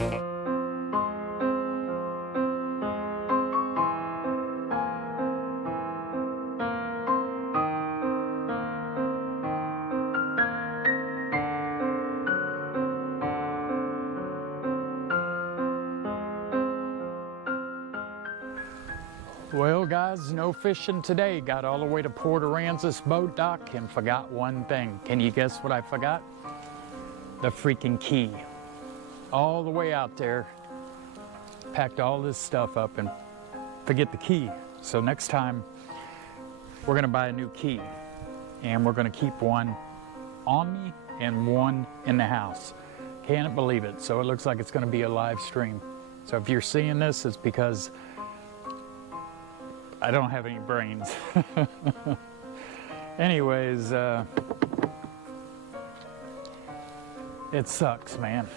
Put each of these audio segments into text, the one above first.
Well guys, no fishing today. Got all the way to Port Aransas boat dock and forgot one thing. Can you guess what I forgot? The freaking key. All the way out there, packed all this stuff up and forget the key. So next time, we're gonna buy a new key and we're gonna keep one on me and one in the house. Can't believe it. So it looks like it's gonna be a live stream. So if you're seeing this, it's because I don't have any brains. Anyways, it sucks, man.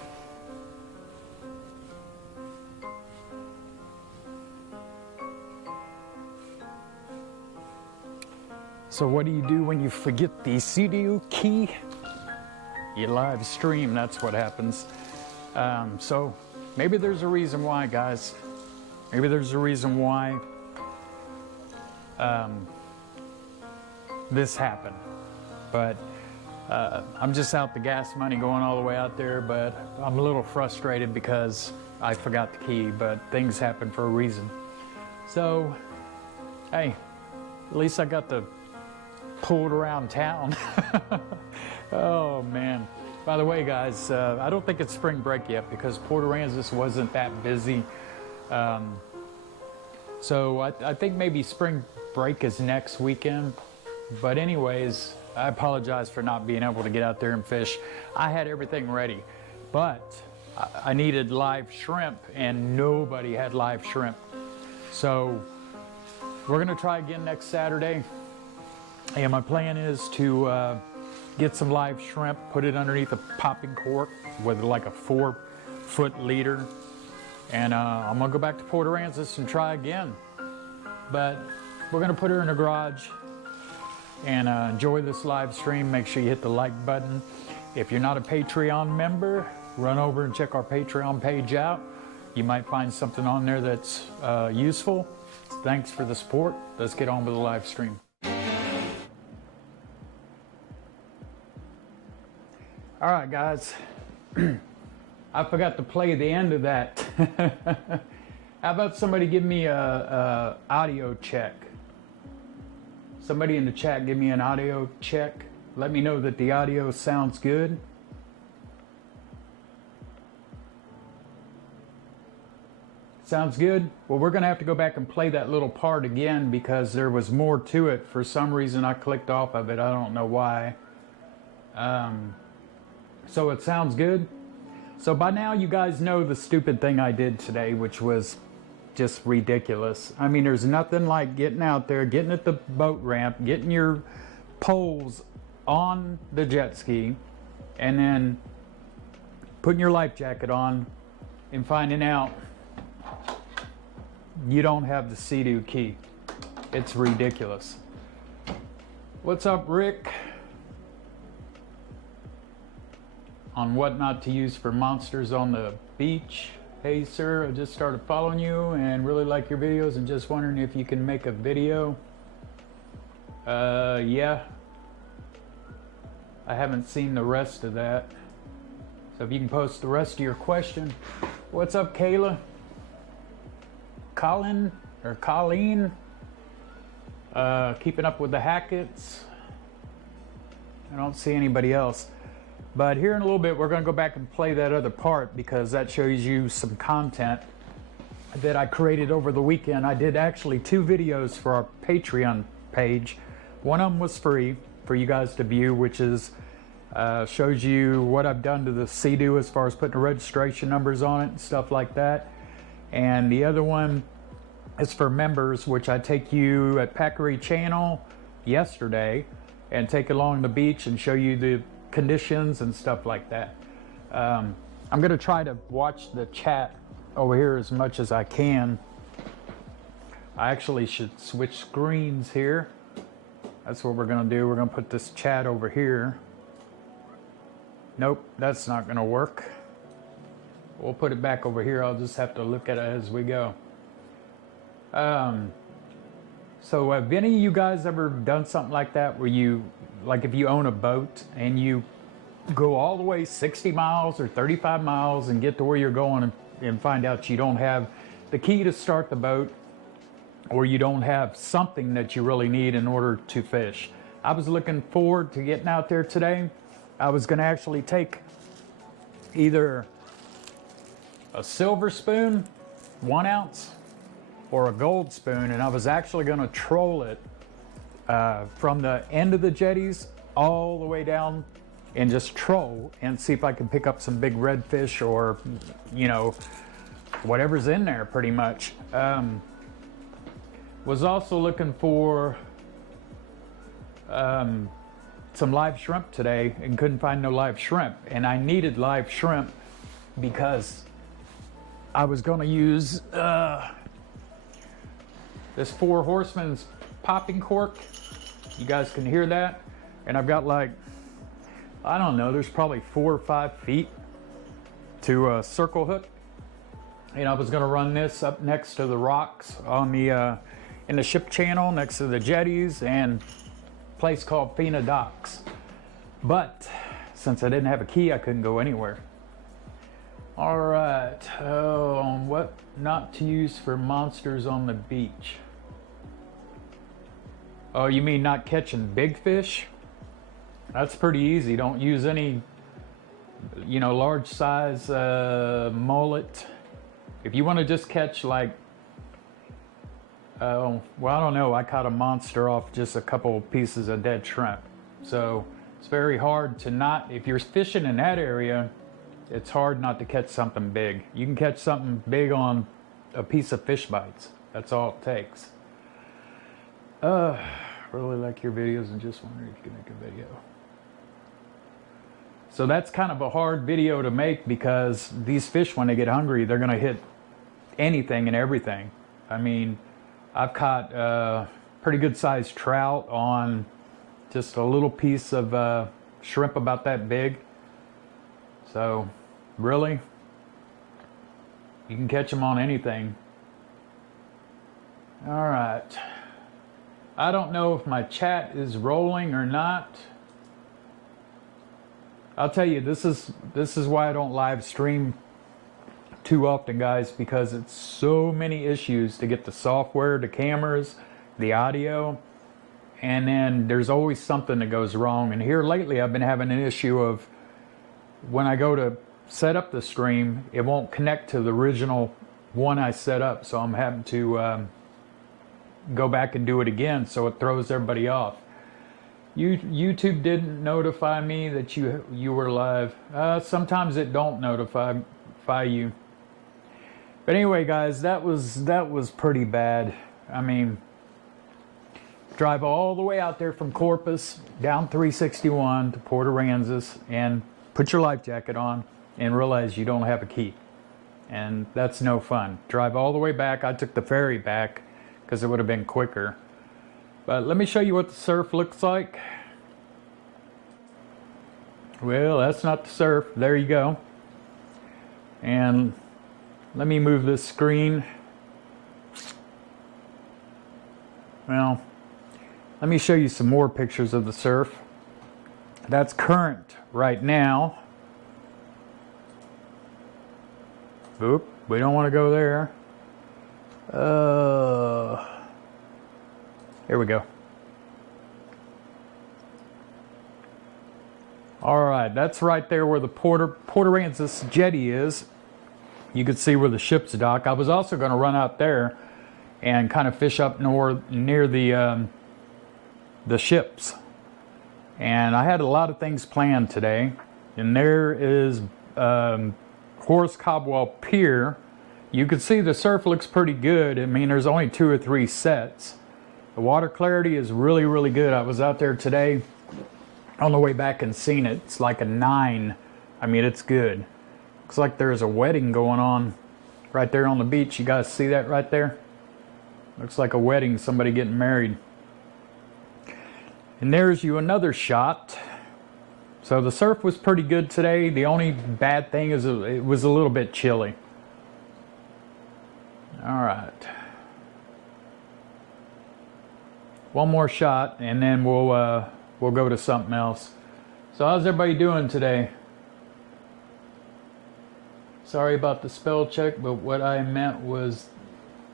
So what do you do when you forget the Seadoo key? You live stream, that's what happens. So maybe there's a reason why, guys. Maybe there's a reason why this happened, but I'm just out the gas money going all the way out there, but I'm a little frustrated because I forgot the key, but things happen for a reason. So hey, at least I got to pull it around town. Oh man. By the way guys, I don't think it's spring break yet because Port Aransas wasn't that busy. So I think maybe spring break is next weekend. But anyways, I apologize for not being able to get out there and fish. I had everything ready, but I needed live shrimp and nobody had live shrimp. So we're gonna try again next Saturday. And my plan is to get some live shrimp, put it underneath a popping cork with like a 4-foot leader. And I'm gonna go back to Port Aransas and try again. But we're gonna put her in the garage and enjoy this live stream. Make sure you hit the like button. If you're not a Patreon member, run over and check our Patreon page out. You might find something on there that's useful. Thanks for the support. Let's get on with the live stream. All right, guys. I forgot to play the end of that. How about somebody give me a audio check? Somebody in the chat give me an audio check. Let me know that the audio sounds good. Sounds good? Well, we're gonna have to go back and play that little part again because there was more to it. For some reason I clicked off of it. I don't know why. So it sounds good. So by now you guys know the stupid thing I did today, which was just ridiculous. I mean, there's nothing like getting out there, getting at the boat ramp, getting your poles on the jet ski, and then putting your life jacket on and finding out you don't have the Seadoo key. It's ridiculous. What's up, Rick? On what not to use for monsters on the beach. Hey sir, I just started following you and really like your videos and just wondering if you can make a video. Yeah. I haven't seen the rest of that. So if you can post the rest of your question. What's up, Kayla? Colin or Colleen? Keeping up with the Hacketts. I don't see anybody else. But here in a little bit, we're going to go back and play that other part because that shows you some content that I created over the weekend. I did actually 2 videos for our Patreon page. One of them was free for you guys to view, which is shows you what I've done to the Seadoo as far as putting the registration numbers on it and stuff like that. And the other one is for members, which I take you at Packery Channel yesterday and take along the beach and show you the conditions and stuff like that. I'm gonna try to watch the chat over here as much as I can. I actually should switch screens here. That's what we're gonna do. We're gonna put this chat over here. Nope, that's not gonna work. we'll put it back over here. I'll just have to look at it as we go. So have any of you guys ever done something like that where you, like if you own a boat and you go all the way 60 miles or 35 miles and get to where you're going and find out you don't have the key to start the boat, or you don't have something that you really need in order to fish? I was looking forward to getting out there today. I was going to actually take either a silver spoon, 1 ounce, or a gold spoon, and I was actually going to troll it from the end of the jetties all the way down and just troll and see if I could pick up some big redfish or, you know, whatever's in there pretty much. Was also looking for some live shrimp today and couldn't find no live shrimp, and I needed live shrimp because I was going to use this Four Horsemen's popping cork. You guys can hear that, and I've got like, I don't know, there's probably 4 or 5 feet to a circle hook, and I was going to run this up next to the rocks on the in the ship channel next to the jetties and place called Fina Docks. But since I didn't have a key, I couldn't go anywhere. All right, what not to use for monsters on the beach? Oh, you mean not catching big fish? That's pretty easy. Don't use any, you know, large size mullet. If you want to just catch like, well, I don't know, I caught a monster off just a couple pieces of dead shrimp. So it's very hard to not, if you're fishing in that area, it's hard not to catch something big. You can catch something big on a piece of fish bites. That's all it takes. Really like your videos and just wondering if you can make a video. So that's kind of a hard video to make because these fish, when they get hungry, they're gonna hit anything and everything. I mean, I've caught pretty good sized trout on just a little piece of shrimp about that big. So really, you can catch them on anything. All right. I don't know if my chat is rolling or not. I'll tell you, this is why I don't live stream too often, guys, because it's so many issues to get the software, the cameras, the audio, and then there's always something that goes wrong. And here lately I've been having an issue of when I go to set up the stream, it won't connect to the original one I set up, so I'm having to go back and do it again, so it throws everybody off. YouTube didn't notify me that you were live. Sometimes it don't notify you. But anyway, guys, that was pretty bad. I mean, drive all the way out there from Corpus down 361 to Port Aransas and put your life jacket on and realize you don't have a key. And that's no fun. Drive all the way back. I took the ferry back because it would have been quicker. But let me show you what the surf looks like. Well, that's not the surf. There you go. And let me move this screen. Well, let me show you some more pictures of the surf. That's current right now. Oop, we don't want to go there. Here we go. All right, that's right there where the Port Aransas jetty is. You can see where the ship's dock. I was also going to run out there and kind of fish up near the ships. And I had a lot of things planned today. And there is Horace Cobwell Pier. You can see the surf looks pretty good. I mean, there's only 2 or 3 sets. The water clarity is really, really good. I was out there today on the way back and seen it. It's like a 9. I mean, it's good. Looks like there's a wedding going on right there on the beach. You guys see that right there? Looks like a wedding, somebody getting married. And there's you another shot So the surf was pretty good today. The only bad thing is it was a little bit chilly. All right. One more shot and then we'll go to something else. So how's everybody doing today? Sorry about the spell check, but what I meant was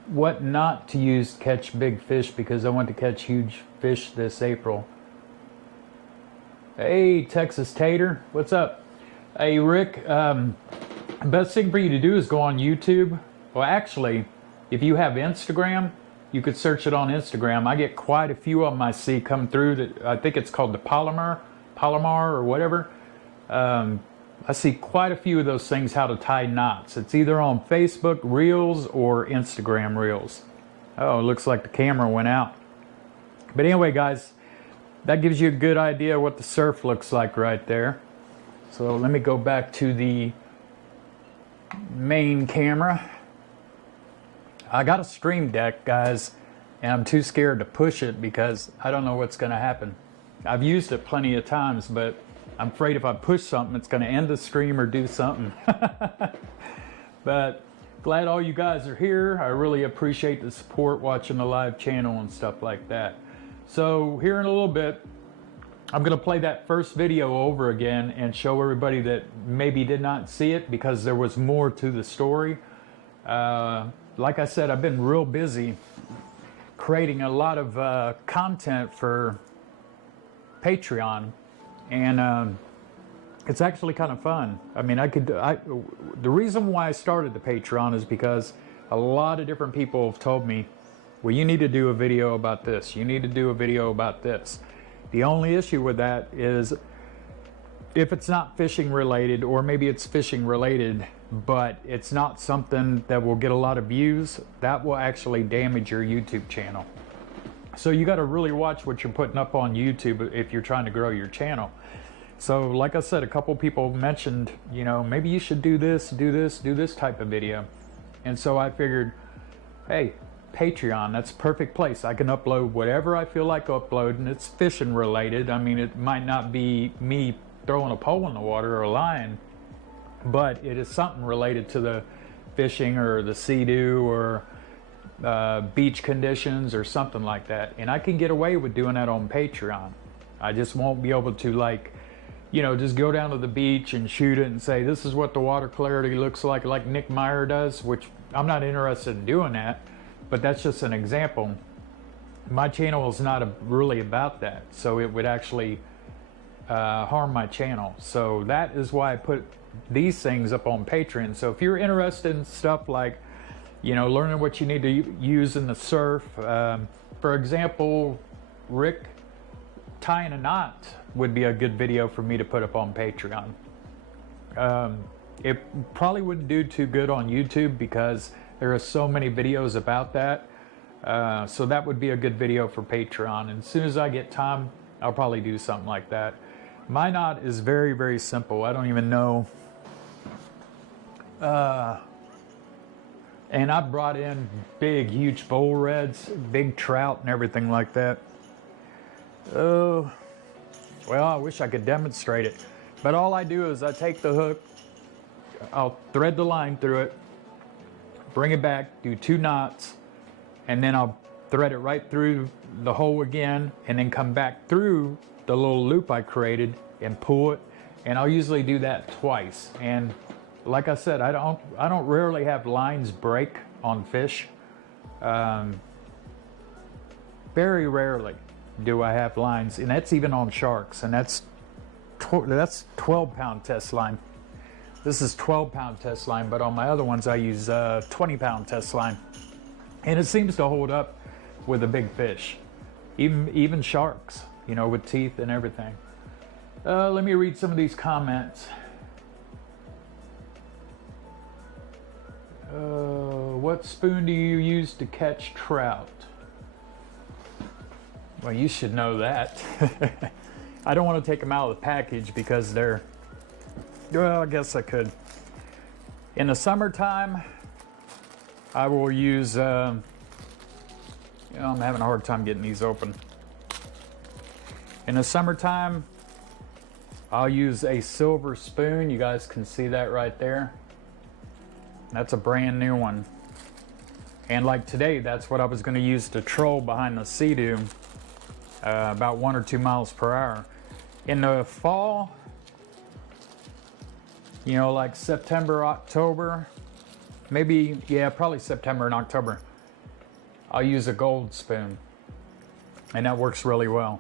what not to use to catch big fish, because I want to catch huge fish this April. Hey, Texas Tater, what's up? Hey, Rick, best thing for you to do is go on YouTube. Well, actually, if you have Instagram, you could search it on Instagram. I get quite a few of them I see come through that I think it's called the Palomar or whatever. I see quite a few of those things, how to tie knots. It's either on Facebook Reels or Instagram Reels. Oh, it looks like the camera went out. But anyway, guys, that gives you a good idea what the surf looks like right there. So let me go back to the main camera. I got a Stream Deck, guys, and I'm too scared to push it because I don't know what's going to happen. I've used it plenty of times, but I'm afraid if I push something, it's going to end the stream or do something. But glad all you guys are here. I really appreciate the support watching the live channel and stuff like that. So here in a little bit, I'm going to play that first video over again and show everybody that maybe did not see it, because there was more to the story. Like I said, I've been real busy creating a lot of content for Patreon, and it's actually kind of fun. I mean, the reason why I started the Patreon is because a lot of different people have told me, well, you need to do a video about this. You need to do a video about this. The only issue with that is if it's not fishing related, or maybe it's fishing related, but it's not something that will get a lot of views, that will actually damage your YouTube channel. So you got to really watch what you're putting up on YouTube if you're trying to grow your channel. So like I said, a couple people mentioned, you know, maybe you should do this type of video. And so I figured, hey, Patreon, that's a perfect place. I can upload whatever I feel like uploading. It's fishing related. I mean, it might not be me throwing a pole in the water or a line, but it is something related to the fishing or the Seadoo or beach conditions or something like that. And I can get away with doing that on Patreon. I just won't be able to, like, you know, just go down to the beach and shoot it and say, this is what the water clarity looks like Nick Meyer does, which I'm not interested in doing that, but that's just an example. My channel is not really about that, so it would actually harm my channel. So that is why I put these things up on Patreon. So if you're interested in stuff like, you know, learning what you need to use in the surf, for example, Rick tying a knot would be a good video for me to put up on Patreon. It probably wouldn't do too good on YouTube because there are so many videos about that. So that would be a good video for Patreon. And as soon as I get time, I'll probably do something like that. My knot is very, very simple. I don't even know. And I brought in big, huge bull reds, big trout and everything like that. Oh, well, I wish I could demonstrate it. But all I do is I take the hook, I'll thread the line through it, bring it back, do 2 knots, and then I'll thread it right through the hole again, and then come back through the little loop I created and pull it. And I'll usually do that twice. And like I said, I don't rarely have lines break on fish. Very rarely do I have lines, and that's even on sharks, and that's 12-pound test line. This is 12-pound test line, but on my other ones I use 20-pound test line, and it seems to hold up with the big fish, even sharks, you know, with teeth and everything. Let me read some of these comments. What spoon do you use to catch trout? Well, you should know that. I don't want to take them out of the package because they're, well, I guess I could. In the summertime, I will use, you know, I'm having a hard time getting these open. In the summertime, I'll use a silver spoon. You guys can see that right there. That's a brand new one. And like today, that's what I was going to use to troll behind the Seadoo, about 1 or 2 miles per hour. In the fall, you know, like September, October, maybe, yeah, probably September and October, I'll use a gold spoon, and that works really well.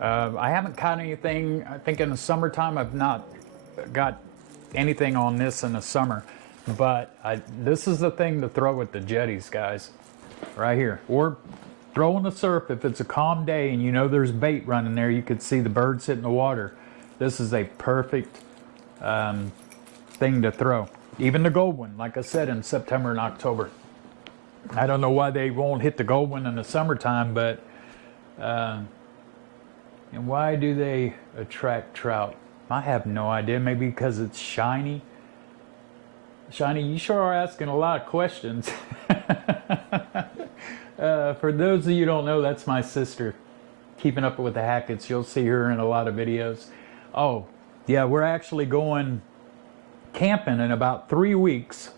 I haven't caught anything. I think in the summertime I've not got anything on this in the summer, but this is the thing to throw with the jetties, guys, right here, or throw in the surf if it's a calm day and you know there's bait running there. You could see the birds hitting the water. This is a perfect thing to throw. Even the gold one, like I said, in September and October. I don't know why they won't hit the gold one in the summertime, but and why do they attract trout? I have no idea. Maybe because it's shiny. Shiny, you sure are asking a lot of questions. For those of you who don't know, that's my sister, Keeping Up with the Hacketts. You'll see her in a lot of videos. Oh, yeah, we're actually going camping in about 3 weeks.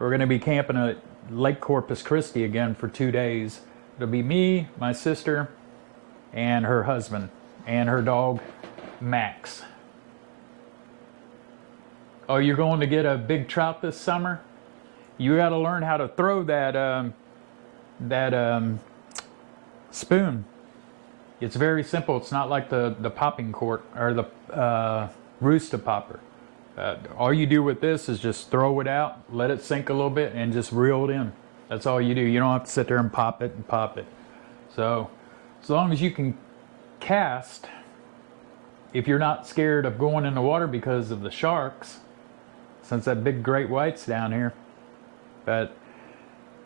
We're going to be camping at Lake Corpus Christi again for 2 days. It'll be me, my sister, and her husband, and her dog, Max. Oh, you're going to get a big trout this summer? You got to learn how to throw that spoon. It's very simple. It's not like the popping cork or the rooster popper. All you do with this is just throw it out, let it sink a little bit, and just reel it in. That's all you do. You don't have to sit there and pop it and pop it. So as long as you can cast, if you're not scared of going in the water because of the sharks, since that big great white's down here. But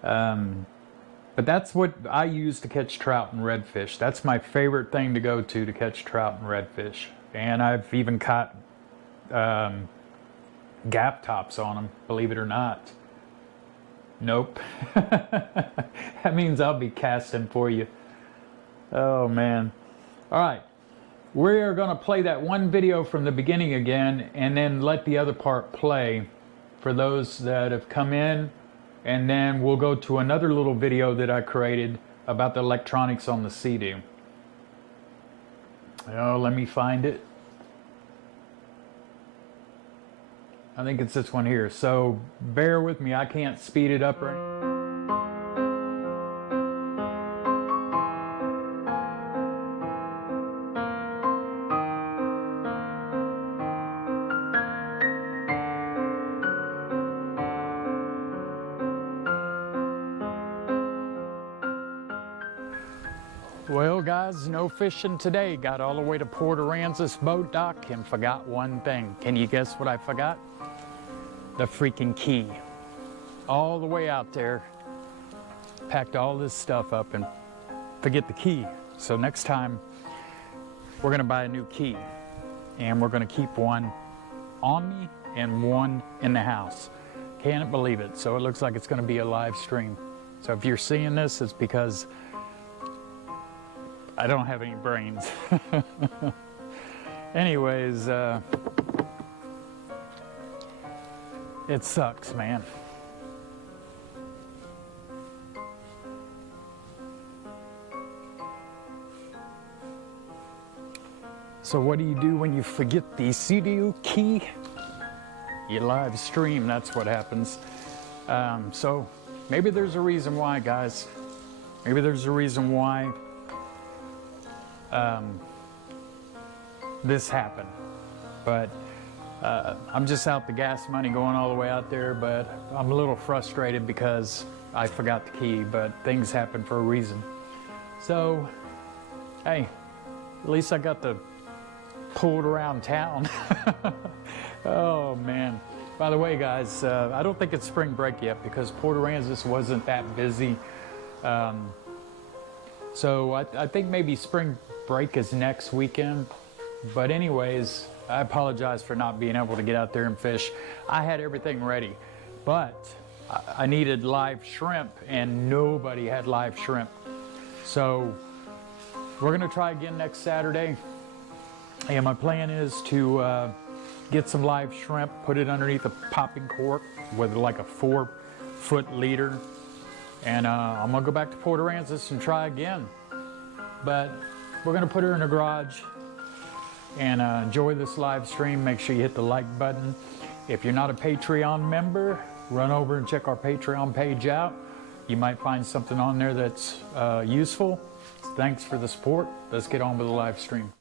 that's what I use to catch trout and redfish. That's my favorite thing to go to catch trout and redfish. And I've even caught gap tops on them, believe it or not. Nope. That means I'll be casting for you. Oh man. All right. We are going to play that one video from the beginning again and then let the other part play for those that have come in, and then we'll go to another little video that I created about the electronics on the Seadoo. Oh, let me find it. I think it's this one here, so bear with me. I can't speed it up right now. Well guys, no fishing today. Got all the way to Port Aransas boat dock and forgot one thing. Can you guess what I forgot? The freaking key. All the way out there, packed all this stuff up and forget the key. So next time, we're gonna buy a new key and we're gonna keep one on me and one in the house. Can't believe it. So it looks like it's gonna be a live stream. So if you're seeing this, it's because I don't have any brains. Anyways, it sucks, man. So what do you do when you forget the Seadoo key? You live stream, that's what happens. So maybe there's a reason why, guys. Maybe there's a reason why this happened, but I'm just out the gas money going all the way out there, but I'm a little frustrated because I forgot the key, but things happen for a reason. So, hey, at least I got to pull it around town. Oh man. By the way, guys, I don't think it's spring break yet because Port Aransas wasn't that busy. So I think maybe spring break is next weekend. But anyways, I apologize for not being able to get out there and fish. I had everything ready, but I needed live shrimp and nobody had live shrimp. So we're gonna try again next Saturday. And my plan is to get some live shrimp, put it underneath a popping cork with like a 4-foot leader. And I'm gonna go back to Port Aransas and try again. But we're gonna put her in the garage and enjoy this live stream. Make sure you hit the like button. If you're not a Patreon member, run over and check our Patreon page out. You might find something on there that's useful. Thanks for the support. Let's get on with the live stream.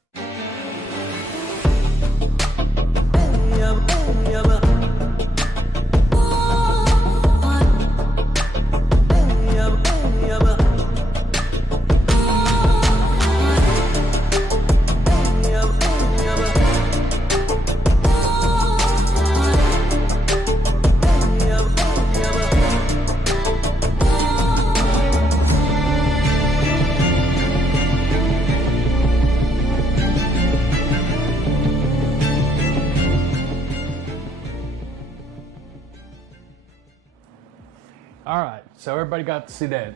All right, so everybody got to see that.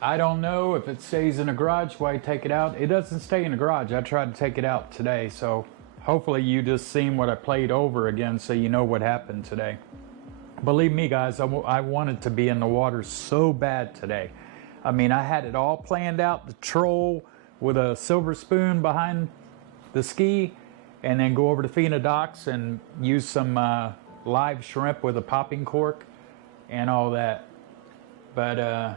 I don't know if it stays in the garage while I take it out. It doesn't stay in the garage. I tried to take it out today, so hopefully you just seen what I played over again so you know what happened today. Believe me, guys, I wanted to be in the water so bad today. I mean, I had it all planned out, the troll with a silver spoon behind the ski, and then go over to Fina Docks and use some live shrimp with a popping cork and all that. But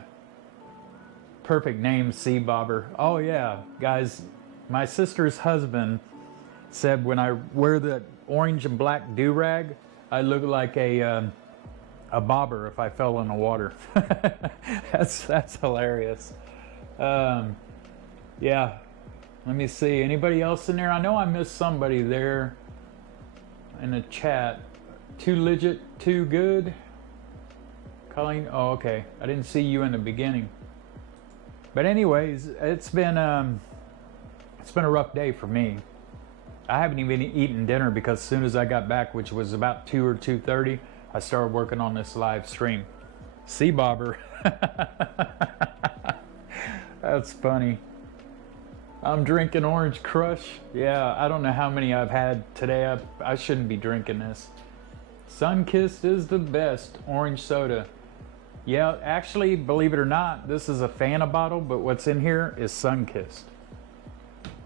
perfect name, Sea Bobber. Oh yeah, guys, my sister's husband said when I wear the orange and black do-rag, I look like a bobber if I fell in the water. that's hilarious. Yeah, let me see, anybody else in there? I know I missed somebody there in the chat. Too legit, too good. Colleen, oh okay, I didn't see you in the beginning. But anyways, it's been a rough day for me. I haven't even eaten dinner because as soon as I got back, which was about 2 or 2:30, I started working on this live stream. Sea Bobber. That's funny. I'm drinking Orange Crush. Yeah, I don't know how many I've had today. I shouldn't be drinking this. Sunkissed is the best orange soda. Yeah, actually, believe it or not, this is a Fanta bottle, but what's in here is Sunkissed,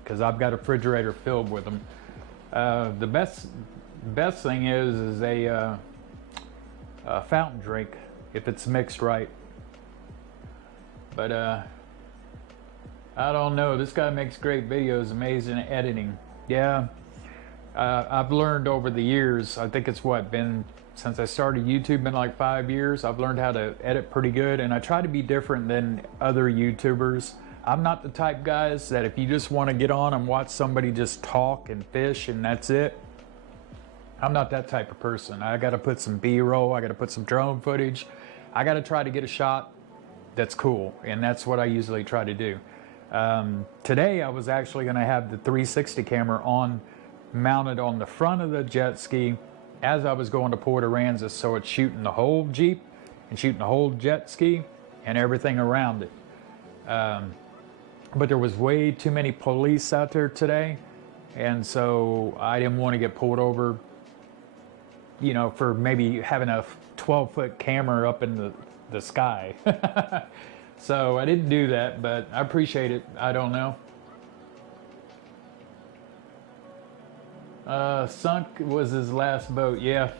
because I've got a refrigerator filled with them. The best thing is a fountain drink if it's mixed right. But I don't know. This guy makes great videos, amazing at editing. Yeah, I've learned over the years. I think it's been since I started YouTube, been like 5 years. I've learned how to edit pretty good, and I try to be different than other YouTubers. I'm not the type, guys, that if you just want to get on and watch somebody just talk and fish and that's it. I'm not that type of person. I got to put some B-roll. I got to put some drone footage. I got to try to get a shot that's cool, and that's what I usually try to do. Today I was actually going to have the 360 camera mounted on the front of the jet ski as I was going to Port Aransas, so it's shooting the whole Jeep and shooting the whole jet ski and everything around it. But there was way too many police out there today, and so I didn't want to get pulled over, you know, for maybe having a 12-foot camera up in the sky. So I didn't do that, but I appreciate it. I don't know. Sunk was his last boat. Yeah.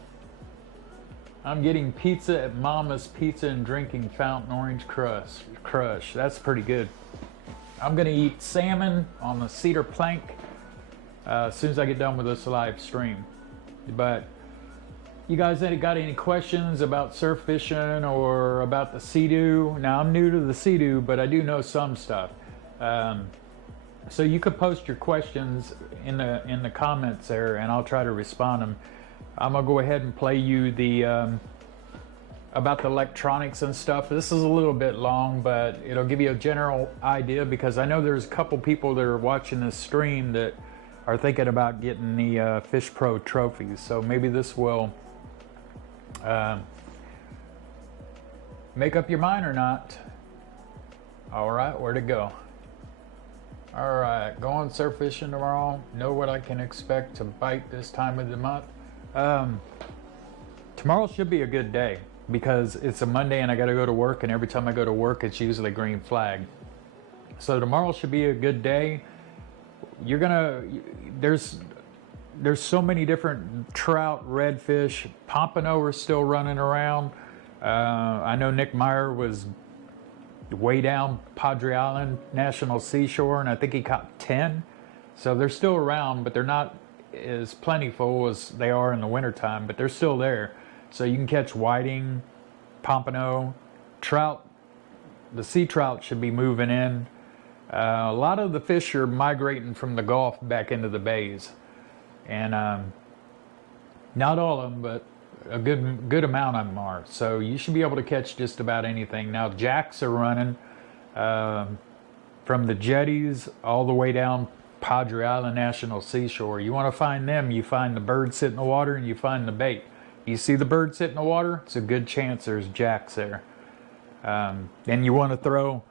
I'm getting pizza at Mama's Pizza and drinking fountain orange crush. That's pretty good. I'm gonna eat salmon on the cedar plank as soon as I get done with this live stream. But you guys got any questions about surf fishing or about the Seadoo? Now I'm new to the Seadoo, but I do know some stuff. So you could post your questions in the comments there, and I'll try to respond to them. I'm gonna go ahead and play you the about the electronics and stuff. This is a little bit long, but it'll give you a general idea, because I know there's a couple people that are watching this stream that are thinking about getting the Fishpro Trophies. So maybe this will make up your mind or not. All right, where to go? Alright, going surf fishing tomorrow. Know what I can expect to bite this time of the month. Tomorrow should be a good day because it's a Monday and I gotta go to work, and every time I go to work it's usually green flag. So tomorrow should be a good day. There's so many different trout, redfish. Pompano are still running around. I know Nick Meyer was way down Padre Island National Seashore, and I think he caught 10. So they're still around, but they're not as plentiful as they are in the wintertime, but they're still there. So you can catch whiting, pompano, trout. The sea trout should be moving in. A lot of the fish are migrating from the Gulf back into the bays, and not all of them, but a good amount of them are. So you should be able to catch just about anything. Now jacks are running from the jetties all the way down Padre Island National Seashore. You want to find them, you find the bird sit in the water and you find the bait. You see the bird sit in the water, it's a good chance there's jacks there. And you want to throw,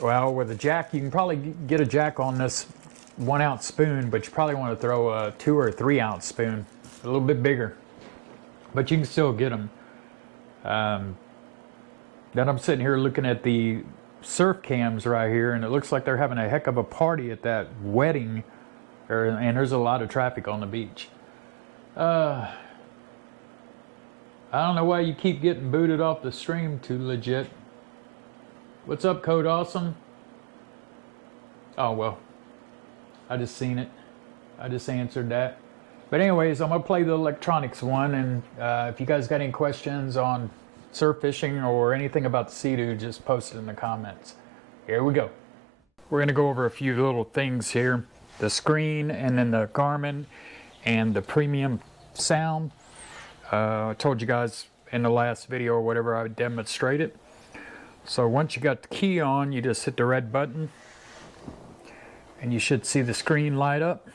well, with a jack, you can probably get a jack on this 1 ounce spoon, but you probably want to throw a 2 or 3 ounce spoon, a little bit bigger. But you can still get them. Then I'm sitting here looking at the surf cams right here, and it looks like they're having a heck of a party at that wedding, and there's a lot of traffic on the beach. I don't know why you keep getting booted off the stream too legit. What's up, Code Awesome? Oh, well, I just seen it. I just answered that. But anyways, I'm going to play the electronics one, and if you guys got any questions on surf fishing or anything about the Seadoo, just post it in the comments. Here we go. We're going to go over a few little things here. The screen, and then the Garmin, and the premium sound. I told you guys in the last video or whatever I would demonstrate it. So once you got the key on, you just hit the red button, and you should see the screen light up.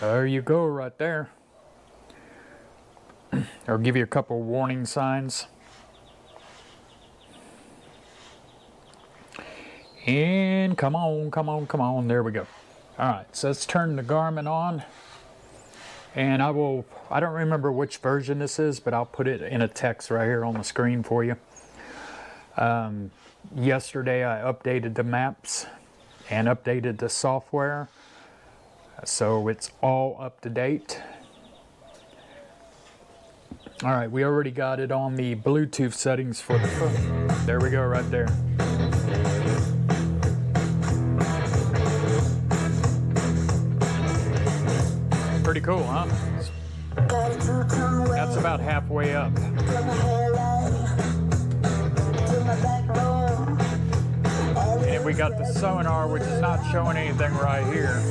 There you go, right there. I'll give you a couple warning signs. And come on, come on, come on. There we go. All right, so let's turn the Garmin on. And I don't remember which version this is, but I'll put it in a text right here on the screen for you. Yesterday I updated the maps and updated the software. So it's all up to date. All right, we already got it on the Bluetooth settings for the phone. There we go, right there. Pretty cool, huh? That's about halfway up. And we got the sonar, which is not showing anything right here.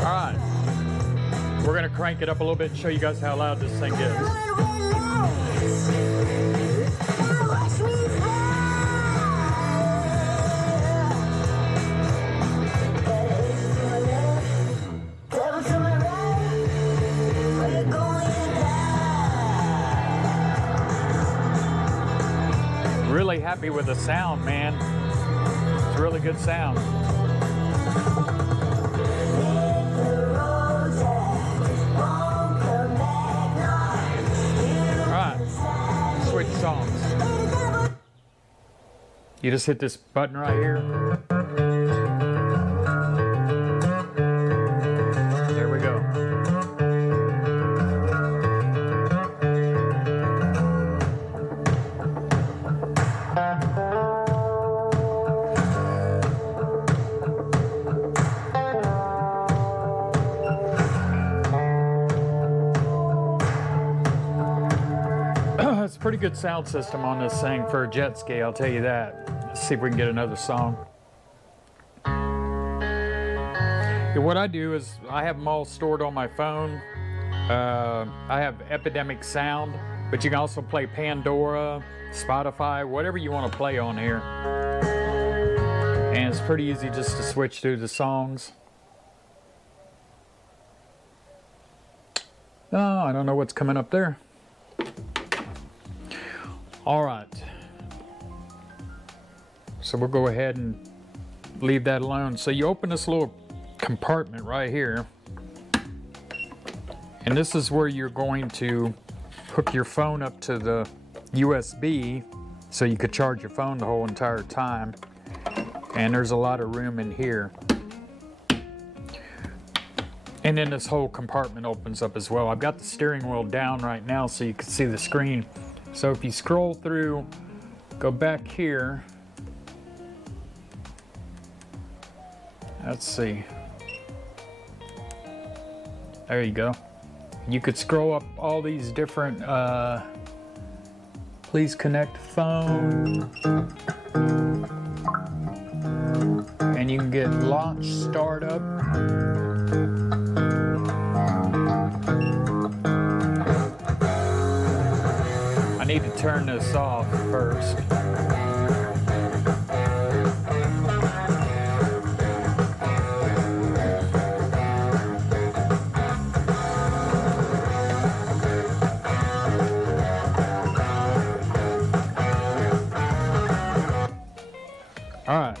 Alright, we're going to crank it up a little bit and show you guys how loud this thing is. Really happy with the sound, man. It's really good sound. Alright, switch songs. You just hit this button right here. There we go. It's a pretty good sound system on this thing for a jet ski, I'll tell you that. Let's see if we can get another song. Yeah, what I do is I have them all stored on my phone. I have Epidemic Sound, but you can also play Pandora, Spotify, whatever you want to play on here. And it's pretty easy just to switch through the songs. Oh, I don't know what's coming up there. All right. So we'll go ahead and leave that alone. So you open this little compartment right here, and this is where you're going to hook your phone up to the USB so you could charge your phone the whole entire time. And there's a lot of room in here. And then this whole compartment opens up as well. I've got the steering wheel down right now so you can see the screen. So if you scroll through, go back here. Let's see. There you go. You could scroll up all these different, please connect phone. And you can get launch startup. I need to turn this off first. All right.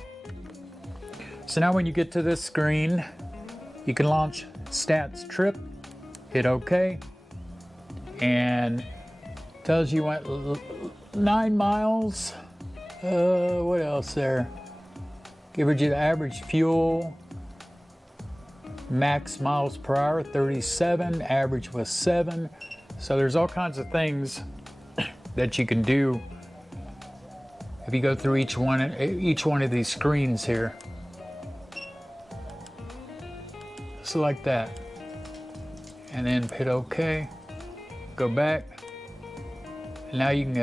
So now when you get to this screen, you can launch stats trip, hit OK, and tells you went 9 miles. What else there? Gives you the average fuel, max miles per hour 37, average was 7. So there's all kinds of things that you can do if you go through each one of these screens here. So like that. And then hit OK. Go back. And now you can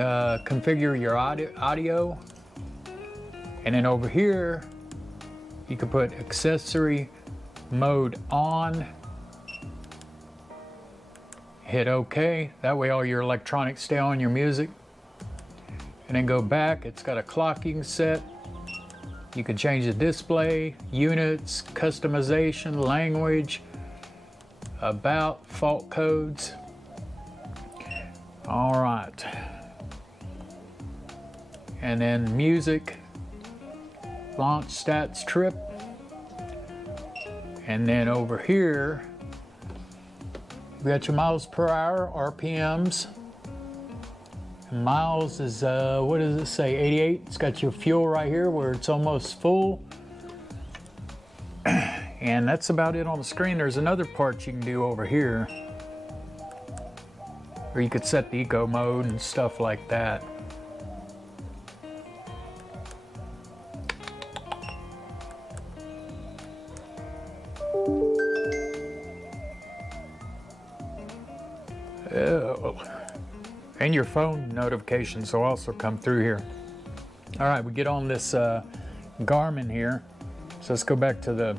configure your audio. And then over here, you can put accessory mode on. Hit OK. That way all your electronics stay on your music. And then go back. It's got a clocking set. You can change the display, units, customization, language, about, fault codes. All right. And then music, launch stats trip. And then over here, you got your miles per hour, RPMs. Miles is, what does it say, 88? It's got your fuel right here where it's almost full. And that's about it on the screen. There's another part you can do over here where you could set the eco mode and stuff like that. Oh. And your phone notifications will also come through here. All right, we get on this Garmin here. So let's go back to the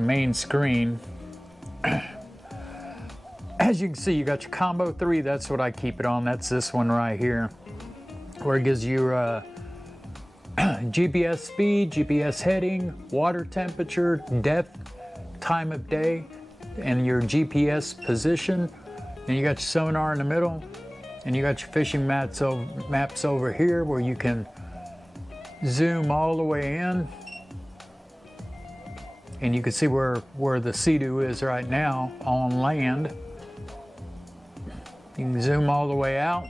main screen. As you can see, you got your combo 3. That's what I keep it on. That's this one right here, where it gives you GPS speed, GPS heading, water temperature, depth, time of day, and your GPS position. And you got your sonar in the middle, and you got your fishing maps over here where you can zoom all the way in. And you can see where the Seadoo is right now on land. You can zoom all the way out.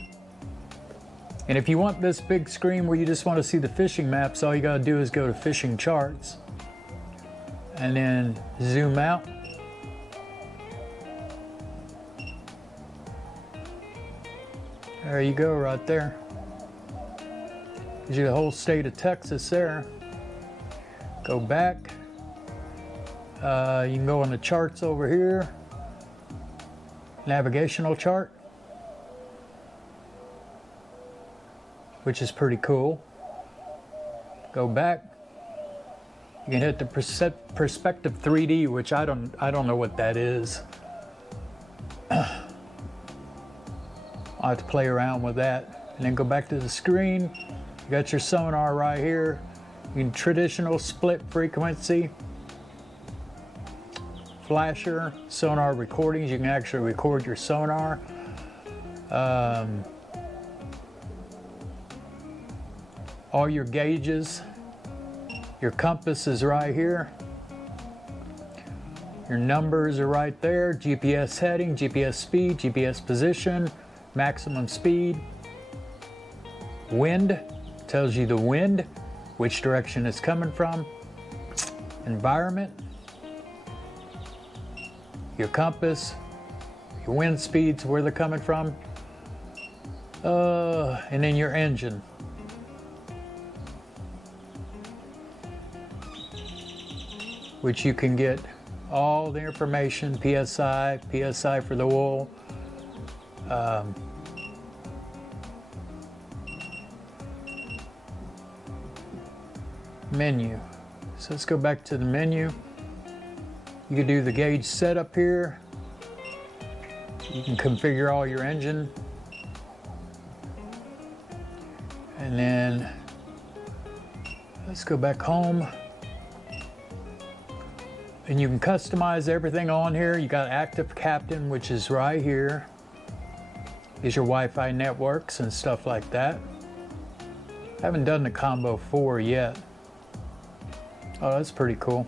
And if you want this big screen where you just want to see the fishing maps, all you got to do is go to fishing charts and then zoom out. There you go, right there. Gives you the whole state of Texas there. Go back. You can go on the charts over here. Navigational chart, which is pretty cool. Go back. You can hit the perspective 3D, which I don't know what that is. I'll have to play around with that. And then go back to the screen. You got your sonar right here. You can traditional split frequency. Flasher, sonar recordings. You can actually record your sonar. all your gauges. Your compass is right here. Your numbers are right there. GPS heading, GPS speed, GPS position, maximum speed. Wind, tells you the wind, which direction it's coming from. Environment, your compass, your wind speeds, where they're coming from. And then your engine. Which you can get all the information, PSI, PSI for the oil. Menu. So let's go back to the menu. You can do the gauge setup here. You can configure all your engine. And then let's go back home. And you can customize everything on here. You got Active Captain, which is right here. These are Wi-Fi networks and stuff like that. I haven't done the Combo 4 yet. Oh, that's pretty cool.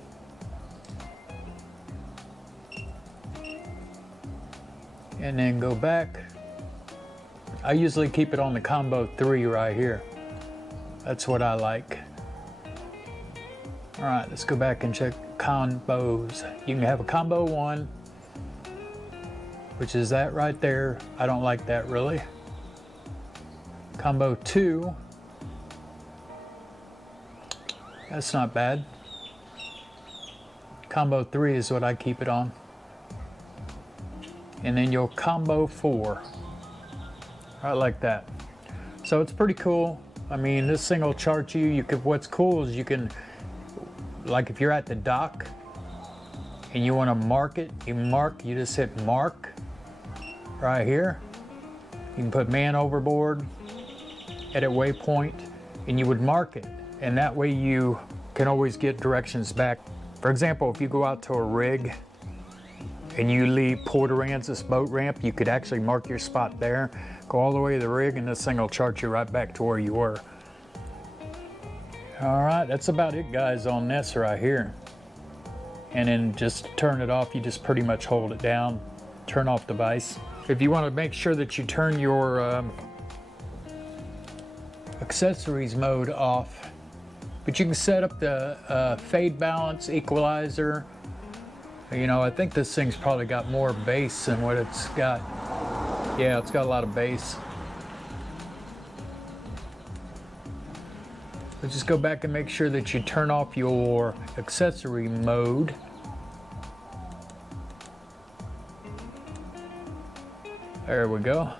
And then go back. I usually keep it on the Combo 3 right here. That's what I like. All right, let's go back and check combos. You can have a Combo 1, which is that right there. I don't like that really. Combo 2. That's not bad. Combo 3 is what I keep it on. And then your Combo 4. I like that. So it's pretty cool. I mean, this thing will chart you. You could, what's cool is you can, like if you're at the dock and you want to mark it, you just hit mark right here. You can put man overboard, edit waypoint, and you would mark it. And that way you can always get directions back. For example, if you go out to a rig and you leave Port Aransas boat ramp, you could actually mark your spot there, go all the way to the rig, and this thing will chart you right back to where you were. All right, that's about it, guys, on this right here. And then just turn it off. You just pretty much hold it down, turn off device. If you want to make sure that you turn your accessories mode off, but you can set up the fade balance, equalizer. You know, I think this thing's probably got more bass than what it's got. Yeah, it's got a lot of bass. But just go back and make sure that you turn off your accessory mode. There we go.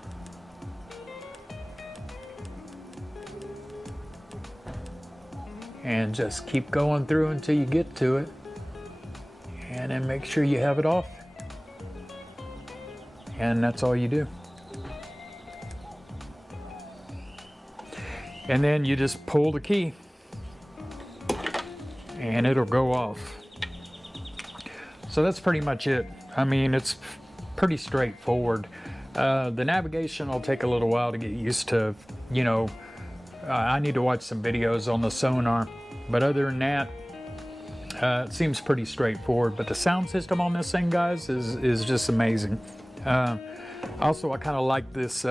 And just keep going through until you get to it. And then make sure you have it off. And that's all you do. And then you just pull the key and it'll go off. So that's pretty much it. I mean, it's pretty straightforward. The navigation will take a little while to get used to. You know, I need to watch some videos on the sonar, but other than that, it seems pretty straightforward. But the sound system on this thing, guys, is just amazing. Also, I kind of like this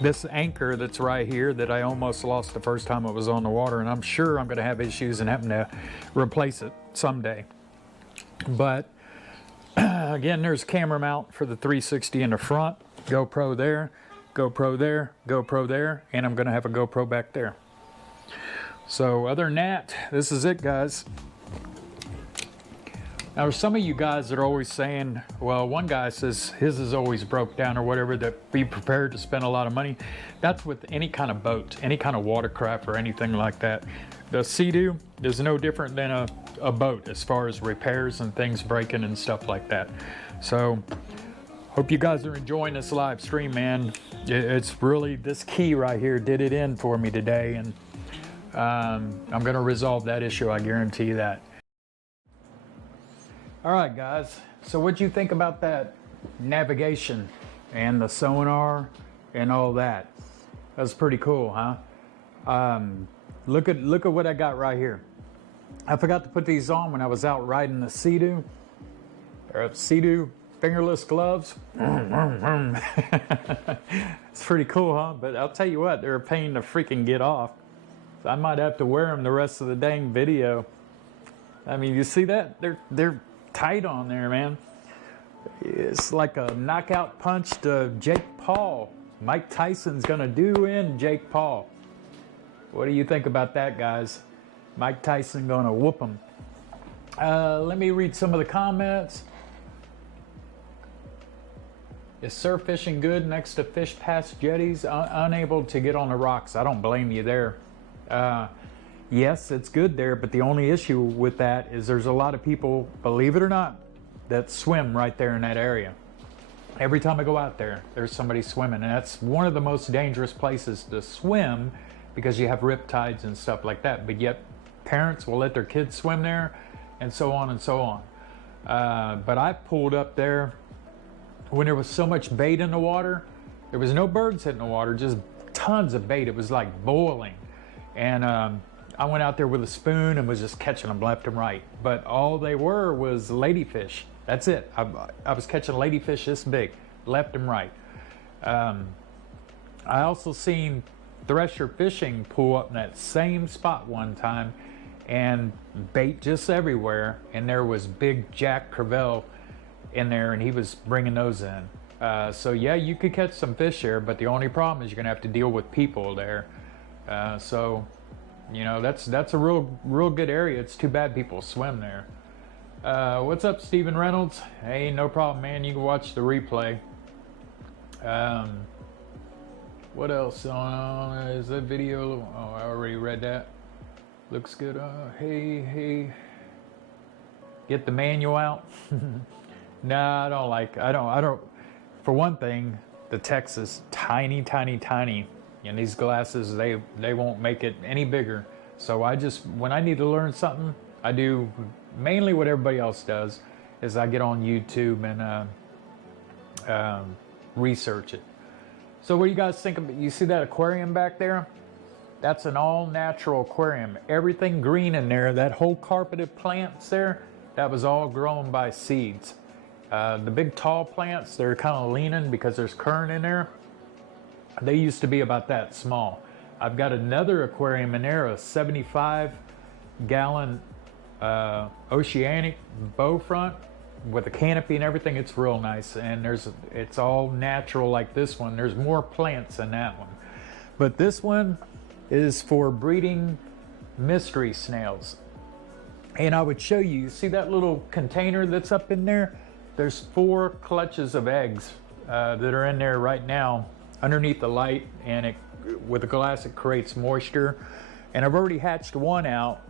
this anchor that's right here that I almost lost the first time it was on the water, and I'm sure I'm going to have issues and having to replace it someday. But again, there's camera mount for the 360 in the front, GoPro there, GoPro there, GoPro there, and I'm going to have a GoPro back there. So other than that, this is it, guys. Now, there's some of you guys that are always saying, well, one guy says his is always broke down or whatever, that be prepared to spend a lot of money. That's with any kind of boat, any kind of watercraft or anything like that. The Seadoo is no different than a boat as far as repairs and things breaking and stuff like that. So hope you guys are enjoying this live stream, man. It's really, this key right here did it in for me today, and I'm going to resolve that issue, I guarantee you that. All right, guys, so what'd you think about that navigation and the sonar and all that? That's pretty cool, huh? Look at what I got right here. I forgot to put these on when I was out riding the Seadoo. Seadoo fingerless gloves. It's pretty cool, huh? But I'll tell you what, they're a pain to freaking get off. So I might have to wear them the rest of the dang video. I mean, you see that? They're tight on there, man. It's like a knockout punch to Jake Paul. Mike Tyson's gonna do in Jake Paul. What do you think about that, guys? Mike Tyson gonna whoop him. Let me read some of the comments. Is surf fishing good next to fish past jetties? Unable to get on the rocks. I don't blame you there. Yes, it's good there, but the only issue with that is there's a lot of people, believe it or not, that swim right there in that area. Every time I go out there, there's somebody swimming, and that's one of the most dangerous places to swim because you have riptides and stuff like that, but yet parents will let their kids swim there and so on and so on. But I pulled up there when there was so much bait in the water. There was no birds hitting the water, just tons of bait. It was like boiling. And I went out there with a spoon and was just catching them left and right. But all they were was ladyfish. That's it. I was catching ladyfish this big, left and right. I also seen thresher fishing pull up in that same spot one time, and bait just everywhere. And there was big Jack Crevalle in there, and he was bringing those in. So yeah, you could catch some fish there, but the only problem is you're gonna have to deal with people there. So you know, that's a real good area. It's too bad people swim there. What's up, Stephen Reynolds? Hey, no problem, man. You can watch the replay. What else on? Is that video? Oh, I already read that. Looks good. Hey. Get the manual out. Nah, I don't. For one thing, the text is tiny. And these glasses, they won't make it any bigger. So when I need to learn something, I do mainly what everybody else does, is I get on YouTube and research it. So what do you guys think of it? You see that aquarium back there? That's an all-natural aquarium. Everything green in there, that whole carpeted plants there, that was all grown by seeds. The big tall plants, they're kind of leaning because there's current in there. They used to be about that small. I've got another aquarium in there, a 75-gallon oceanic bow front with a canopy and everything. It's real nice, and it's all natural like this one. There's more plants in that one. But this one is for breeding mystery snails. And I would show you, see that little container that's up in there? There's 4 clutches of eggs that are in there right now underneath the light, and with the glass it creates moisture. And I've already hatched one out,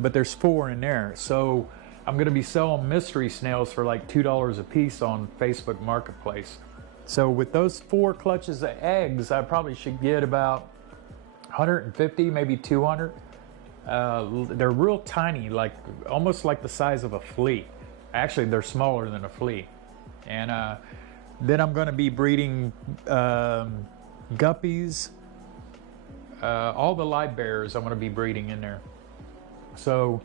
but there's 4 in there. So I'm gonna be selling mystery snails for like $2 a piece on Facebook Marketplace. So with those 4 clutches of eggs, I probably should get about 150, maybe 200. They're real tiny, like almost like the size of a flea. Actually, they're smaller than a flea. And then I'm going to be breeding guppies. All the live bears I'm going to be breeding in there. So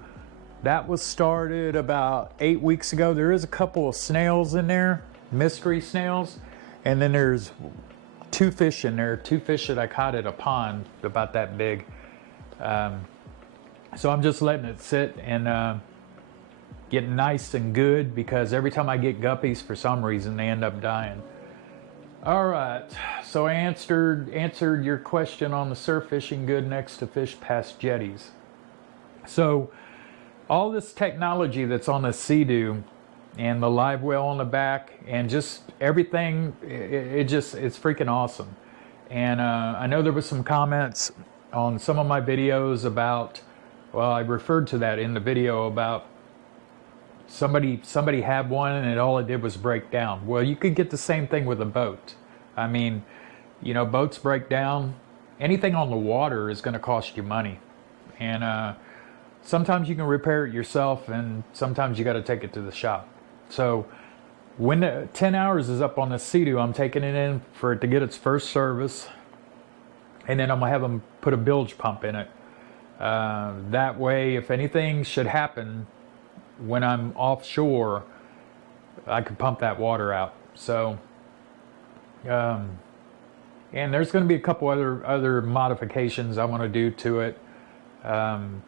that was started about 8 weeks ago. There is a couple of snails in there, mystery snails. And then there's 2 fish in there, 2 fish that I caught at a pond about that big. So I'm just letting it sit and get nice and good, because every time I get guppies, for some reason, they end up dying. All right, so I answered your question on the surf fishing good next to fish past jetties. So all this technology that's on the Seadoo and the live well on the back and just everything, it's freaking awesome. And I know there was some comments on some of my videos about, well, I referred to that in the video about somebody had one and all it did was break down. Well, you could get the same thing with a boat. I mean, you know, boats break down. Anything on the water is going to cost you money. And sometimes you can repair it yourself, and sometimes you got to take it to the shop. So when the 10 hours is up on the Seadoo, I'm taking it in for it to get its first service. and then I'm gonna have them put a bilge pump in it. That way, if anything should happen when I'm offshore, I could pump that water out. So, and there's going to be a couple other modifications I want to do to it. On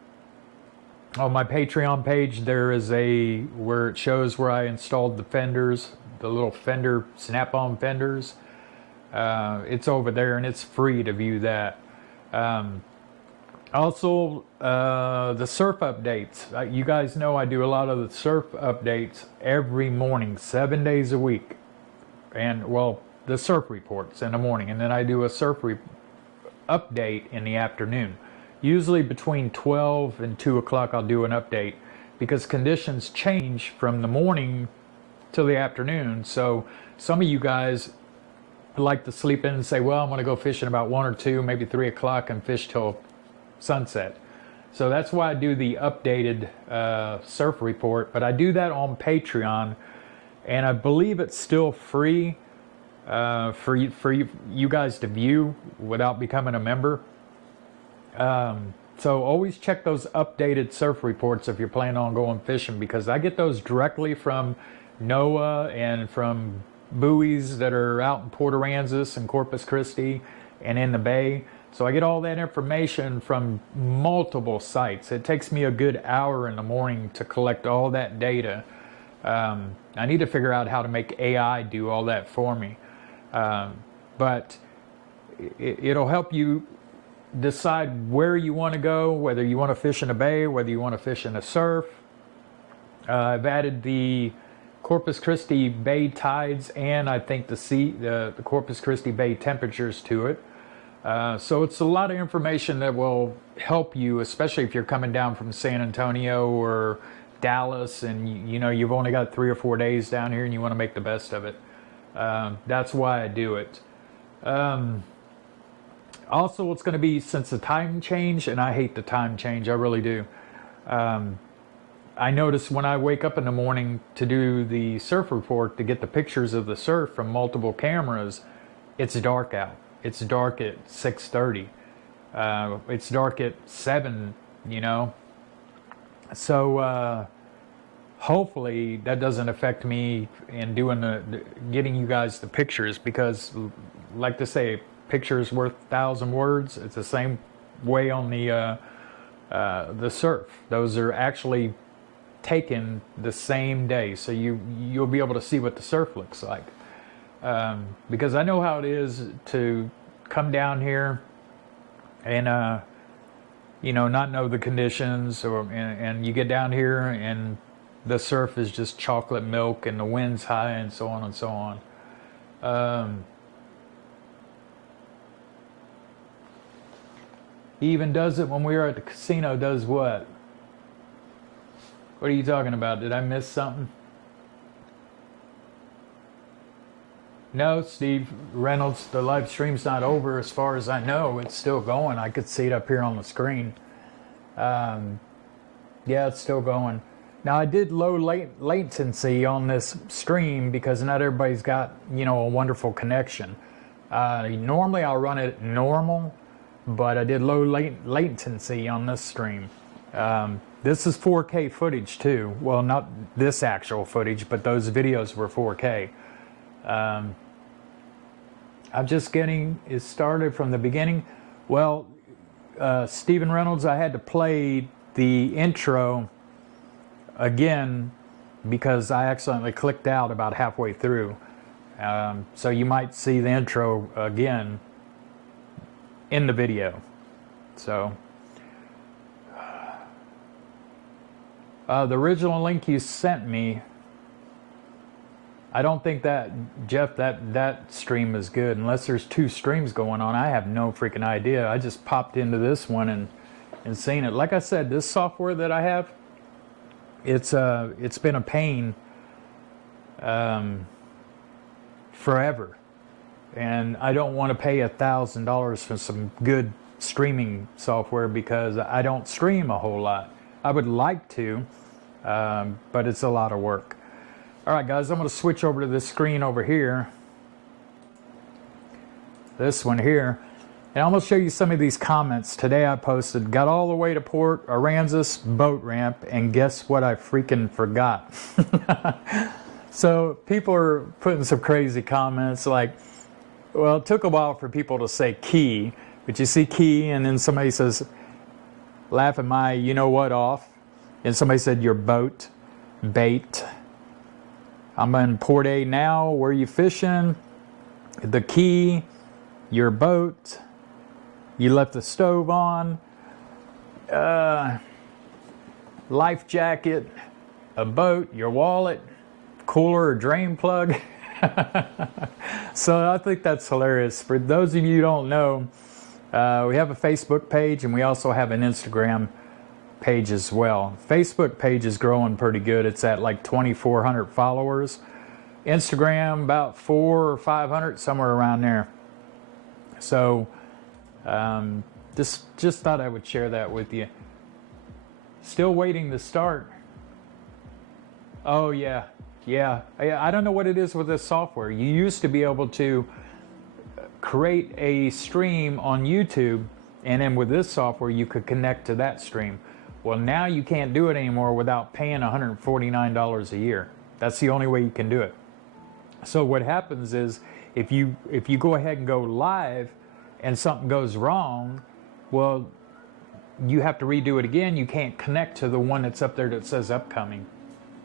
my Patreon page, there is where it shows where I installed the fenders, the little fender snap-on fenders. It's over there, and it's free to view that. Also, the surf updates. You guys know I do a lot of the surf updates every morning, 7 days a week. And, well, the surf reports in the morning. And then I do a surf update in the afternoon. Usually between 12 and 2 o'clock I'll do an update, because conditions change from the morning till the afternoon. So some of you guys like to sleep in and say, well, I'm going to go fishing about 1 or 2, maybe 3 o'clock and fish till sunset. So that's why I do the updated surf report, but I do that on Patreon, and I believe it's still free for you guys to view without becoming a member. So always check those updated surf reports if you're planning on going fishing, because I get those directly from NOAA and from buoys that are out in Port Aransas and Corpus Christi and in the bay. So I get all that information from multiple sites. It takes me a good hour in the morning to collect all that data. I need to figure out how to make AI do all that for me. But it'll help you decide where you want to go, whether you want to fish in a bay, whether you want to fish in a surf. I've added the Corpus Christi Bay tides, and I think the Corpus Christi Bay temperatures to it. So it's a lot of information that will help you, especially if you're coming down from San Antonio or Dallas, and you know you've only got 3 or 4 days down here and you want to make the best of it. That's why I do it. Also, it's going to be, since the time change, and I hate the time change, I really do. I notice when I wake up in the morning to do the surf report, to get the pictures of the surf from multiple cameras, it's dark out. It's dark at 6:30. It's dark at 7, you know. So hopefully that doesn't affect me in doing getting you guys the pictures, because, like to say, pictures worth 1,000 words. It's the same way on the surf. Those are actually taken the same day, so you'll be able to see what the surf looks like. Because I know how it is to come down here and you know, not know the conditions, and you get down here and the surf is just chocolate milk and the wind's high and so on and so on. He even does it when we were at the casino. Does what? What are you talking about? Did I miss something? No, Steve Reynolds, the live stream's not over as far as I know. It's still going. I could see it up here on the screen. Yeah, it's still going. Now, I did low latency on this stream because not everybody's got, you know, a wonderful connection. Normally I'll run it normal, but I did low latency on this stream. This is 4K footage too. Well, not this actual footage, but those videos were 4K. I'm just getting it started from the beginning. Well, Stephen Reynolds, I had to play the intro again because I accidentally clicked out about halfway through. So you might see the intro again in the video. So the original link you sent me, I don't think that, Jeff, that stream is good unless there's 2 streams going on. I have no freaking idea. I just popped into this one and seen it. Like I said, this software that I have, it's been a pain forever, and I don't want to pay $1,000 for some good streaming software because I don't stream a whole lot. I would like to, but it's a lot of work. All right, guys, I'm going to switch over to this screen over here. This one here. And I'm going to show you some of these comments. Today I posted, got all the way to Port Aransas boat ramp, and guess what I freaking forgot? So people are putting some crazy comments like, well, it took a while for people to say key, but you see key, and then somebody says, laughing my you know what off, and somebody said your boat, bait. I'm in Port A now, where you fishing? The key, your boat, you left the stove on, life jacket, a boat, your wallet, cooler or drain plug. So I think that's hilarious. For those of you who don't know, we have a Facebook page, and we also have an Instagram page as well. Facebook page is growing pretty good. It's at like 2,400 followers. Instagram about 400 or 500, somewhere around there. So just thought I would share that with you. Still waiting to start. Oh yeah. I don't know what it is with this software. You used to be able to create a stream on YouTube, and then with this software you could connect to that stream. Well, now you can't do it anymore without paying $149 a year. That's the only way you can do it. So what happens is, if you go ahead and go live and something goes wrong, well, you have to redo it again. You can't connect to the one that's up there that says upcoming.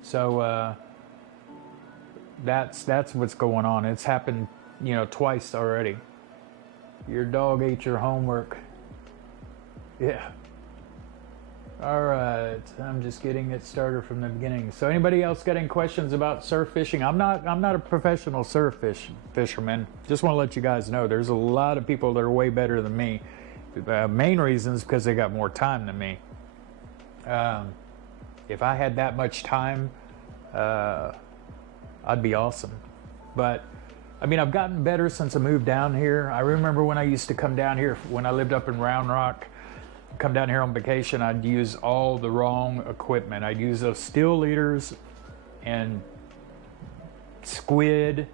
So that's what's going on. It's happened, you know, twice already. Your dog ate your homework. Yeah. All right, I'm just getting it started from the beginning. So anybody else got any questions about surf fishing? I'm not a professional surf fisherman. Just want to let you guys know there's a lot of people that are way better than me. Main reason is because they got more time than me. If I had that much time, I'd be awesome. But I mean, I've gotten better since I moved down here. I remember when I used to come down here when I lived up in Round Rock. Come down here on vacation, I'd use all the wrong equipment. I'd use those steel leaders and squid.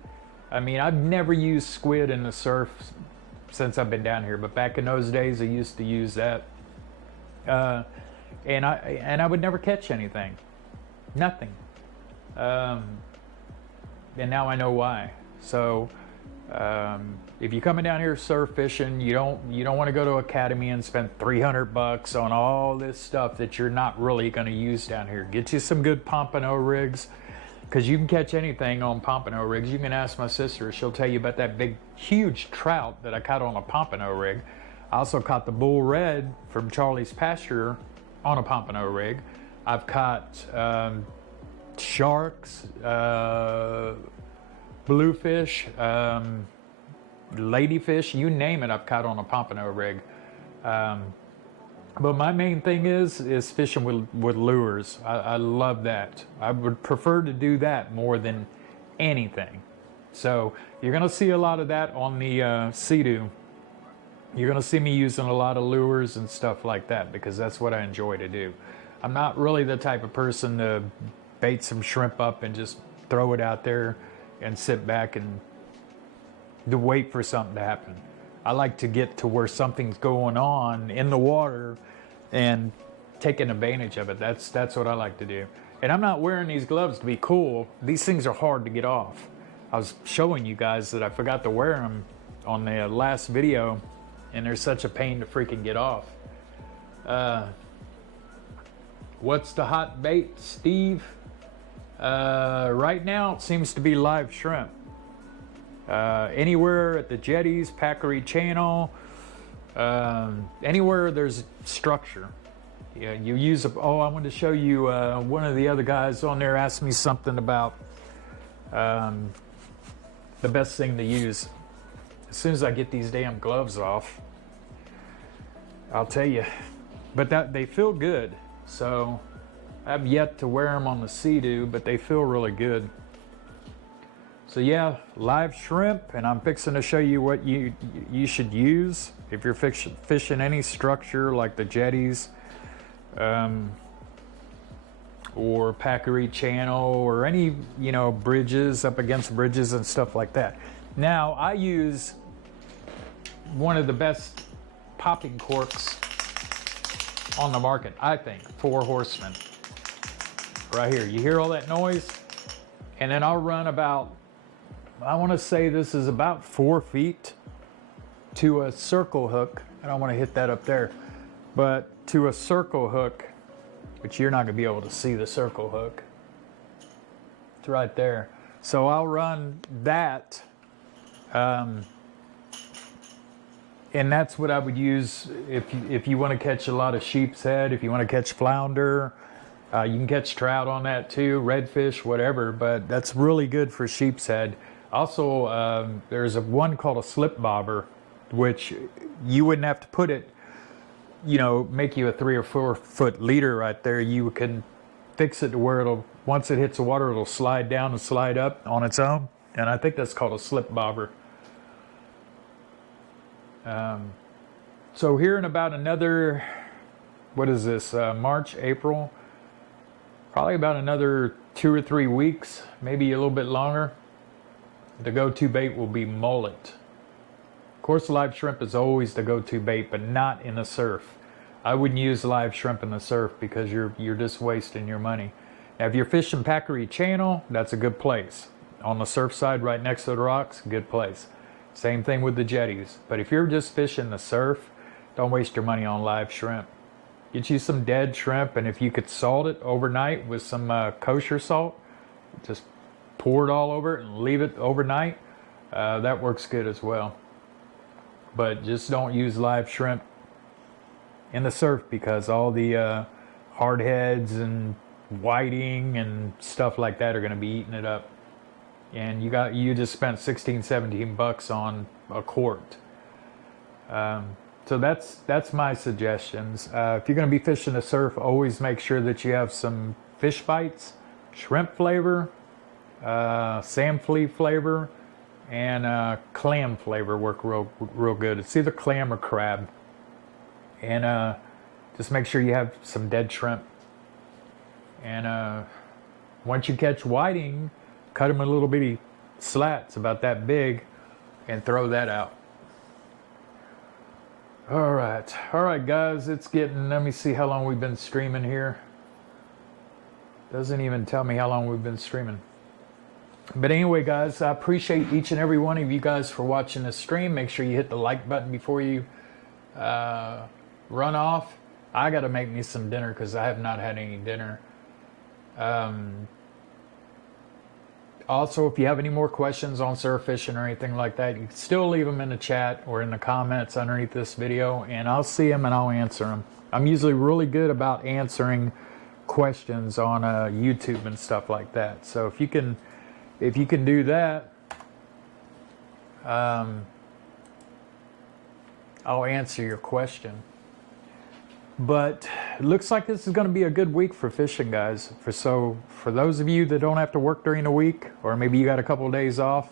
I mean, I've never used squid in the surf since I've been down here, but back in those days I used to use that. And I would never catch anything. Nothing. And now I know why. So if you're coming down here surf fishing, you don't want to go to Academy and spend $300 on all this stuff that you're not really going to use down here. Get you some good pompano rigs, because you can catch anything on pompano rigs. You can ask my sister; she'll tell you about that big, huge trout that I caught on a pompano rig. I also caught the bull red from Charlie's pasture on a pompano rig. I've caught sharks, bluefish, ladyfish, you name it, I've caught on a pompano rig. But my main thing is fishing with lures. I love that. I would prefer to do that more than anything. So you're going to see a lot of that on the Seadoo. You're going to see me using a lot of lures and stuff like that, because that's what I enjoy to do. I'm not really the type of person to bait some shrimp up and just throw it out there and sit back and to wait for something to happen. I like to get to where something's going on in the water and taking advantage of it. That's what I like to do. And I'm not wearing these gloves to be cool. These things are hard to get off. I was showing you guys that I forgot to wear them on the last video, and they're such a pain to freaking get off. What's the hot bait, Steve? Right now it seems to be live shrimp. Anywhere at the jetties, Packery Channel, anywhere there's structure. Yeah, you use a, oh, I wanted to show you, one of the other guys on there asked me something about the best thing to use. As soon as I get these damn gloves off, I'll tell you. But that they feel good, so I've yet to wear them on the Seadoo, but they feel really good. So yeah, live shrimp, and I'm fixing to show you what you should use if you're fishing any structure like the jetties, or Packery Channel, or any, you know, bridges, up against bridges and stuff like that. Now I use one of the best popping corks on the market, I think. 4 Horsemen. Right here. You hear all that noise? And then I'll run about, I want to say this is about 4 feet to a circle hook. I don't want to hit that up there, but to a circle hook, but you're not going to be able to see the circle hook. It's right there. So I'll run that, and that's what I would use if you want to catch a lot of sheep's head, if you want to catch flounder. You can catch trout on that too, redfish, whatever, but that's really good for sheep's head. Also, there's one called a slip bobber, which you wouldn't have to put it, you know, make you a 3 or 4 foot leader right there. You can fix it to where it'll, once it hits the water, it'll slide down and slide up on its own. And I think that's called a slip bobber. So here in about another, what is this, March, April? Probably about another 2 or 3 weeks, maybe a little bit longer. The go-to bait will be mullet. Of course, live shrimp is always the go-to bait, but not in the surf. I wouldn't use live shrimp in the surf because you're just wasting your money. Now, if you're fishing Packery Channel, that's a good place. On the surf side, right next to the rocks, good place. Same thing with the jetties. But if you're just fishing the surf, don't waste your money on live shrimp. Get you some dead shrimp, and if you could salt it overnight with some kosher salt, just pour it all over it and leave it overnight. That works good as well. But just don't use live shrimp in the surf because all the hardheads and whiting and stuff like that are going to be eating it up. And you just spent 16, 17 bucks on a quart. So that's my suggestions. If you're going to be fishing the surf, always make sure that you have some fish bites, shrimp flavor, sand flea flavor, and clam flavor work real good. It's either clam or crab. And just make sure you have some dead shrimp. And once you catch whiting, cut them in little bitty slats about that big and throw that out. All right, guys, it's getting, let me see how long we've been streaming here. Doesn't even tell me how long we've been streaming. But anyway, guys, I appreciate each and every one of you guys for watching this stream. Make sure you hit the like button before you run off. I got to make me some dinner because I have not had any dinner. Also, if you have any more questions on surf fishing or anything like that, you can still leave them in the chat or in the comments underneath this video, and I'll see them and I'll answer them. I'm usually really good about answering questions on YouTube and stuff like that. So if you can do that, I'll answer your question. But it looks like this is going to be a good week for fishing, guys. For those of you that don't have to work during the week, or maybe you got a couple of days off,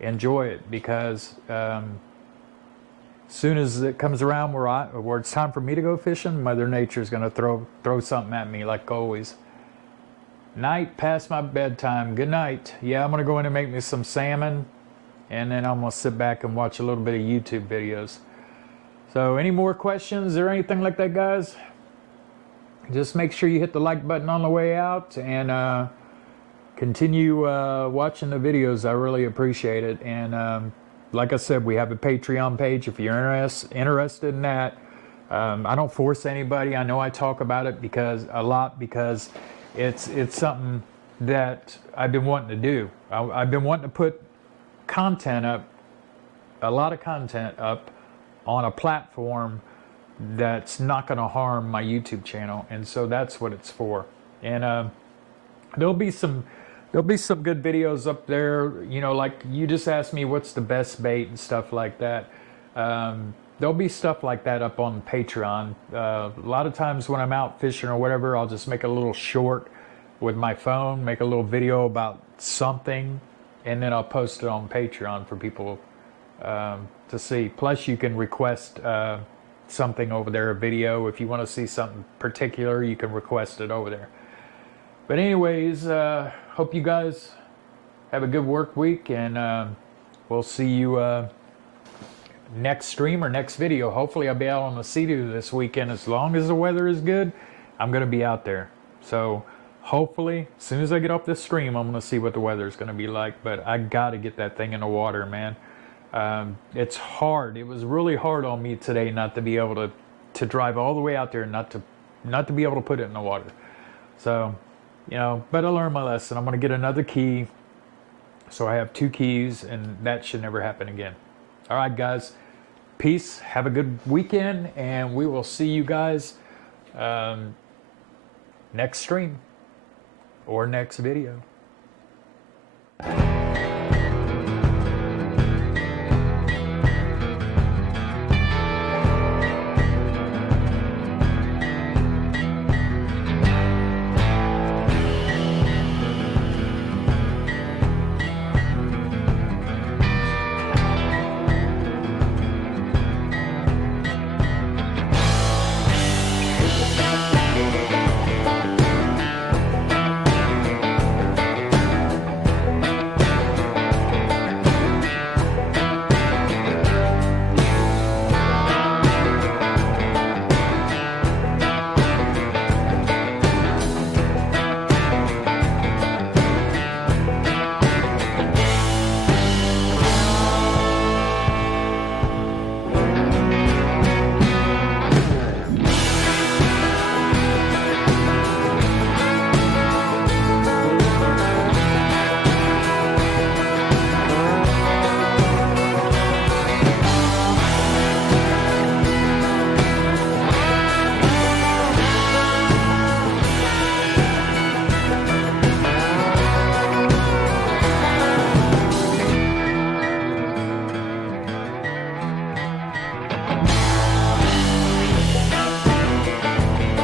enjoy it, because as soon as it comes around where it's time for me to go fishing, Mother Nature is going to throw something at me, like always. Night, past my bedtime. Good night. Yeah, I'm going to go in and make me some salmon, and then I'm going to sit back and watch a little bit of YouTube videos. So any more questions or anything like that, guys? Just make sure you hit the like button on the way out, and continue watching the videos. I really appreciate it. And like I said, we have a Patreon page if you're interested in that. I don't force anybody. I know I talk about it because it's something that I've been wanting to do. I've been wanting to put content up, a lot of content up, on a platform that's not going to harm my YouTube channel, and so that's what it's for. And there'll be some good videos up there. You know, like you just asked me what's the best bait and stuff like that. There'll be stuff like that up on Patreon. A lot of times when I'm out fishing or whatever, I'll just make a little short with my phone, make a little video about something, and then I'll post it on Patreon for people to see. Plus, you can request something over there, a video. If you want to see something particular, you can request it over there. But anyways, hope you guys have a good work week, and we'll see you next stream or next video. Hopefully I'll be out on the Seadoo this weekend. As long as the weather is good, I'm going to be out there. So hopefully, as soon as I get off this stream, I'm going to see what the weather is going to be like. But I got to get that thing in the water, man. It's hard. It was really hard on me today not to be able to drive all the way out there and not to be able to put it in the water. So, you know, but I learned my lesson. I'm going to get another key. So I have 2 keys, and that should never happen again. All right, guys. Peace. Have a good weekend, and we will see you guys next stream or next video.